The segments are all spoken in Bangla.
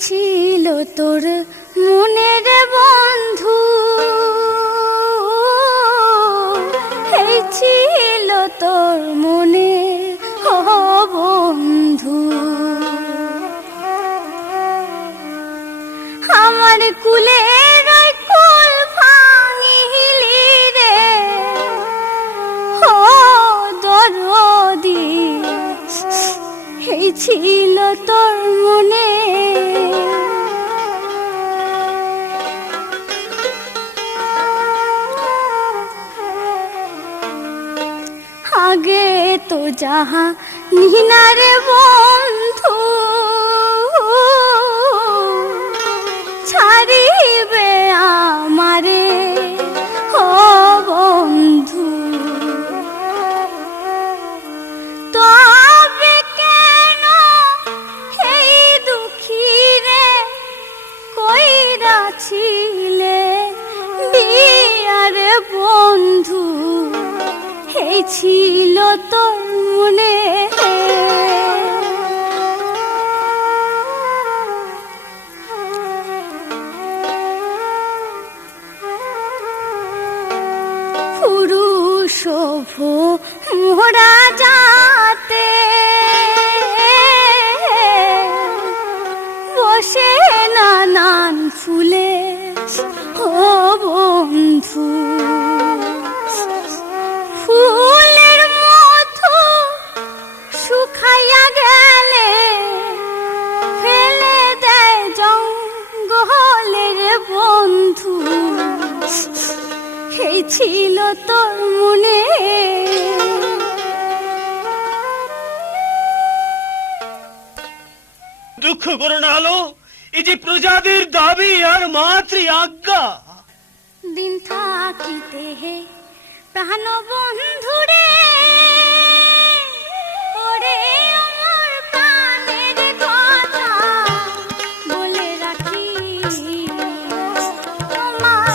ছিল তোর মনের বন্ধু, এই ছিল তোর মনে ও বন্ধু। আমার কুলের কুল ভাঙিলি রে ও দরদি, এই ছিল তোর মনে। আগে তো যাহা নিনারে বন্ধু, ছাড়িবে আমারে ও বন্ধু। তবে কেন এই দুঃখী রে কইরাছিলে বিয়ারে বন্ধু, এই ছিল তোর মনে। পুরুষ মোরা যাতে বসে নানান ফুলে ও বন্ধু। ফুলের মতো শুকাইয়া গেলে ফেলে দেয় জঙ্গলের বন্ধু, এই ছিল তোর মনে। দুঃখ করো না আলো, এই যে প্রজাদের দাবি আর মাতৃ আজ্ঞা। দিন থাকিতে হে প্রাণ বন্ধুরে, ওরে আমার প্রাণের কথা বলে রাখি, তোমার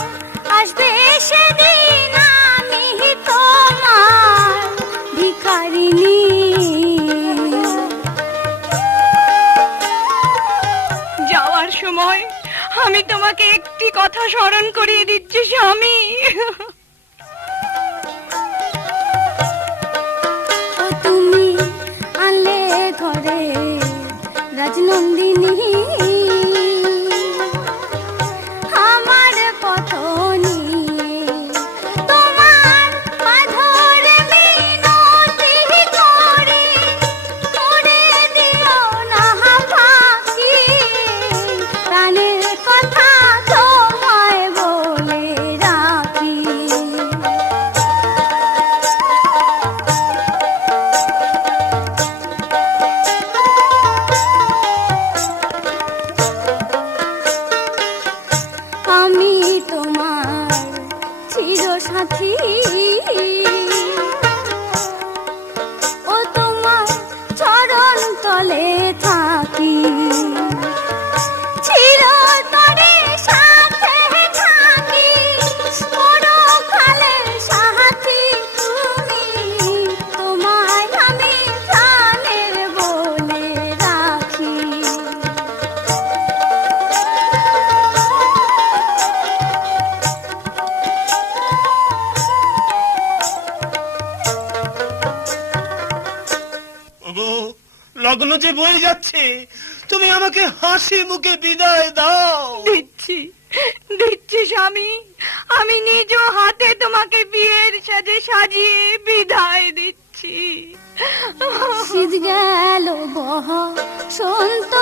আসবে সেদিন আমি তোমার ভিখারিনী। যাওয়ার সময় আমি তোমাকে একটি কথা স্মরণ করিয়ে দিচ্ছি স্বামী। তুমি আনলে ঘরে রাজনন্দিনী, আমার পথ নিয়ে তোমার পাথরে মিনতি করি, করে দিও না ফাঁকি, প্রাণের কথা তোমায় বলে রাখি। আমি তোমার চির সাথী, ও তোমার চরণ তলে থাকি, চিরতরে সাথে থাকি, পরকালের সাথী তুমি, তোমায় আমি প্রাণের বলে রাখি। ওগো, লগ্ন যে বয়ে যাচ্ছে, তুমি আমাকে হাসি মুখে বিদায় দাও। দিচ্ছি দিচ্ছি স্বামী, আমি নিজ হাতে তোমাকে বিয়ের সাজে সাজিয়ে বিদায় দিচ্ছি। শীত গেল বহ সন্ত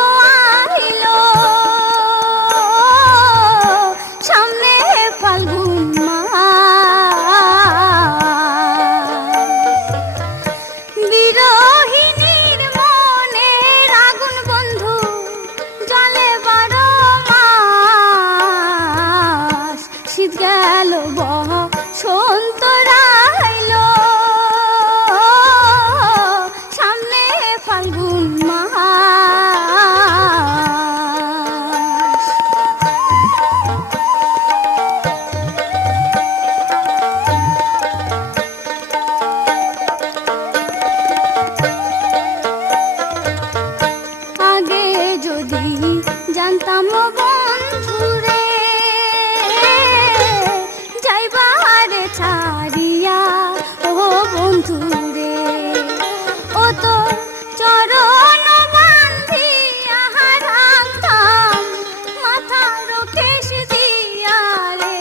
আইল, সামনে ফাল্গুন মাস, বিরহিনীর মনে আগুন বন্ধু জলে বারো মাস। শীত গেল বহ সন্ত আইল, সামনে ফাল্গুন মাস। জানতাম বন্ধুরে যাইবারে ছাড়িয়া ও বন্ধুরে ও তো চরণ বান্ধিয়া রাখতাম মাথার কেশ দিয়া রে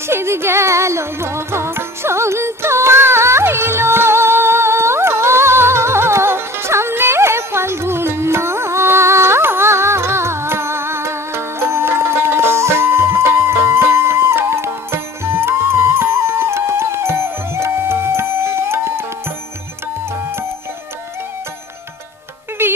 শীত গেল বসন্ত